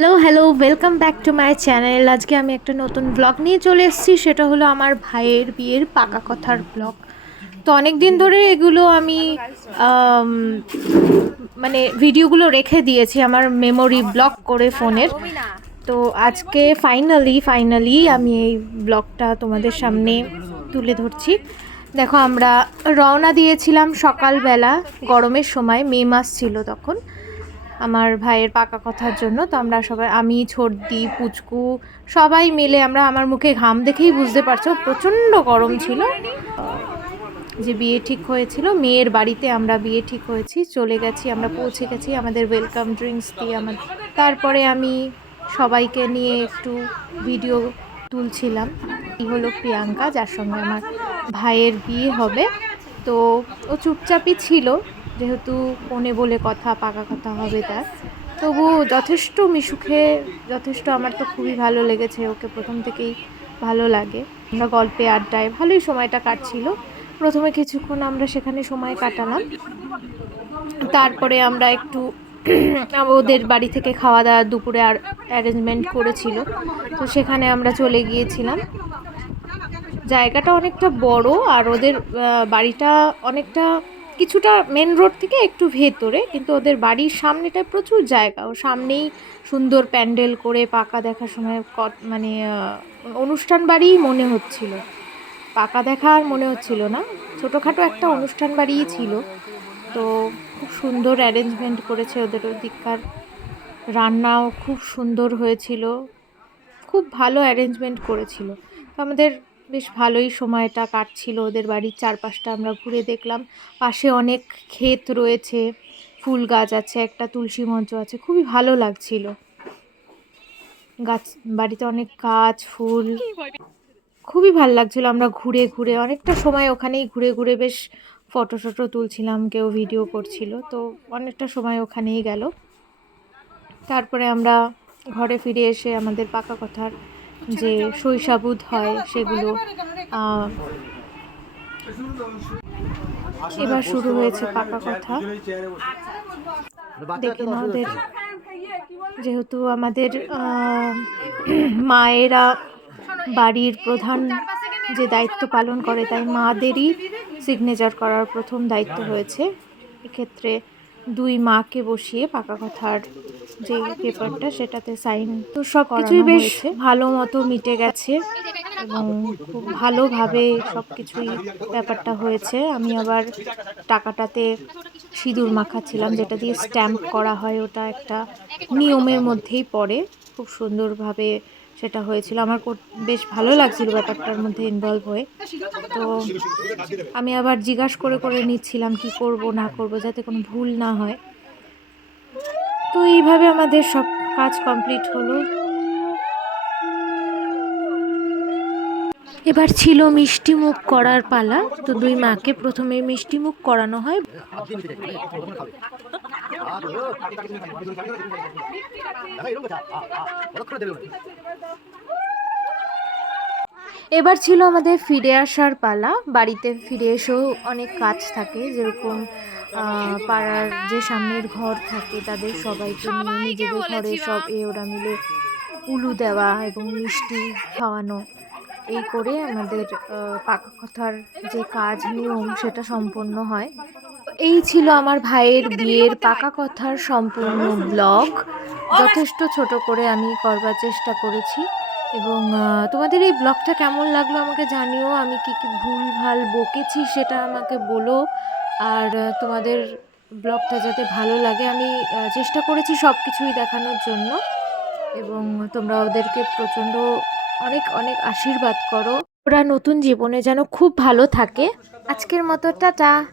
Hello hello welcome back to my channel আজকে আমি একটা নতুন ব্লগ নিয়ে চলে এসেছি, সেটা হলো আমার ভাইয়ের বিয়ের পাকা কথার ব্লগ তো অনেক দিন ধরে এগুলো আমি মানে ভিডিওগুলো রেখে দিয়েছি আমার মেমোরি ব্লক করে ফোনের। তো আজকে ফাইনালি ফাইনালি আমি এই ব্লগটা তোমাদের সামনে তুলে ধরছি। দেখো, আমরা রওনা দিয়েছিলাম সকালবেলা, গরমের সময়, মে মাস ছিল তখন। আমার ভাইয়ের পাকা কথার জন্য। তো আমরা সবাই, আমি, ছর্দি, পুচকু, সবাই মিলে আমরা আমার মুখে ঘাম দেখেই বুঝতে পারছ, প্রচণ্ড গরম ছিল। যে বিয়ে ঠিক হয়েছিল, মেয়ের বাড়িতে আমরা বিয়ে ঠিক হয়েছি, চলে গেছি, আমরা পৌঁছে গেছি আমাদের ওয়েলকাম ড্রিঙ্কস দিয়ে আমার। তারপরে আমি সবাইকে নিয়ে একটু ভিডিও তুলছিলাম। এই হলো প্রিয়াঙ্কা, যার সঙ্গে আমার ভাইয়ের বিয়ে হবে। তো ও চুপচাপই ছিল। যেহেতু ফোনে বলে কথা, পাকা কথা হবে তার। তবু যথেষ্ট মিশুখে যথেষ্ট আমার তো খুবই ভালো লেগেছে, ওকে প্রথম থেকেই ভালো লাগে। আমরা গল্পে, আড্ডায় ভালোই সময়টা কাটছিল। প্রথমে কিছুক্ষণ আমরা সেখানে সময় কাটালাম। তারপরে আমরা একটু ওদের বাড়ি থেকে খাওয়া দাওয়া দুপুরে আর অ্যারেঞ্জমেন্ট করেছিল। তো সেখানে আমরা চলে গিয়েছিলাম। জায়গাটা অনেকটা বড় আর ওদের বাড়িটা অনেকটা কিছুটা মেন রোড থেকে একটু ভেতরে, কিন্তু ওদের বাড়ির সামনেটায় প্রচুর জায়গা। ও সামনেই সুন্দর প্যান্ডেল করে পাকা দেখার সময় মানে অনুষ্ঠান বাড়িই মনে হচ্ছিল। পাকা দেখা আর মনে হচ্ছিল না। ছোটোখাটো একটা অনুষ্ঠান বাড়িই ছিল। তো খুব সুন্দর অ্যারেঞ্জমেন্ট করেছে ওদের ওদিককার। রান্নাও খুব সুন্দর হয়েছিল। খুব ভালো অ্যারেঞ্জমেন্ট করেছিল। তো আমাদের বেশ ভালোই সময়টা কাটছিল ওদের বাড়ির চারপাশটা আমরা ঘুরে দেখলাম। পাশে অনেক ক্ষেত রয়েছে, ফুল গাছ আছে, একটা তুলসী মঞ্চ আছে, খুবই ভালো লাগছিল। গাছ, বাড়িতে অনেক গাছ, ফুল, খুবই ভালো লাগছিল আমরা ঘুরে ঘুরে। অনেকটা সময় ওখানেই ঘুরে ঘুরে বেশ ফটো টটো তুলছিলাম, কেউ ভিডিও করছিল, তো অনেকটা সময় ওখানেই গেল। তারপরে আমরা ঘরে ফিরে এসে আমাদের পাকা কথার যে শৈশাবুদ হয় সেগুলো এবার শুরু হয়েছে পাকা কথা। দেখে আমাদের যেহেতু আমাদের মায়েরা বাড়ির প্রধান যে দায়িত্ব পালন করে তাই মাদেরই সিগনেচার করার প্রথম দায়িত্ব হয়েছে। এক্ষেত্রে দুই মাকে বসিয়ে পাকা কথার যে পেপারটা সেটাতে সাইন তো সব কিছুই বেশ ভালো মতো মিটে গেছে এবং খুব ভালোভাবে সব কিছুই ব্যাপারটা হয়েছে। আমি আবার টাকাটাতে সিঁদুর মাখাচ্ছিলাম যেটা দিয়ে স্ট্যাম্প করা হয় ওটা একটা নিয়মের মধ্যেই পড়ে। খুব সুন্দরভাবে সেটা হয়েছিল। আমার বেশ ভালো লাগছিল ব্যাপারটার মধ্যে ইনভলভ হয়ে। তো আমি আবার জিজ্ঞাসা করে করে নিচ্ছিলাম কি করব না করব যাতে কোনো ভুল না হয়। তো এইভাবে আমাদের সব কাজ কমপ্লিট হলো। এবার ছিল মিষ্টি মুখ করার পালা। তো দুই মাকে প্রথমে মিষ্টি মুখ করানো হয়। এবার ছিল আমাদের ফিরে আসার পালা। বাড়িতে ফিরে এসেও অনেক কাজ থাকে, যেরকম পাড়ার যে সামনের ঘর থাকে তাদের সবাইকে নিয়ে নিজেদের ঘরে সব এ ওরা মিলে উলু দেওয়া এবং মিষ্টি খাওয়ানো। এই করে আমাদের পাকা কথার যে কাজ নিয়ম সেটা সম্পন্ন হয়। এই ছিল আমার ভাইয়ের বিয়ের পাকা কথার সম্পূর্ণ ব্লগ। যথেষ্ট ছোট করে আমি করবার চেষ্টা করেছি এবং তোমাদের এই ব্লগটা কেমন লাগল আমাকে জানিও। আমি কি কি ভুল ভালো বকেছি সেটা আমাকে বলো। আর তোমাদের ব্লগটা যাতে ভালো লাগে, আমি চেষ্টা করেছি সব কিছুই দেখানোর জন্য। এবং তোমরা ওদেরকে প্রচণ্ড অনেক অনেক আশীর্বাদ করো। ওরা নতুন জীবনে যেন খুব ভালো থাকে। আজকের মতো, টাটা!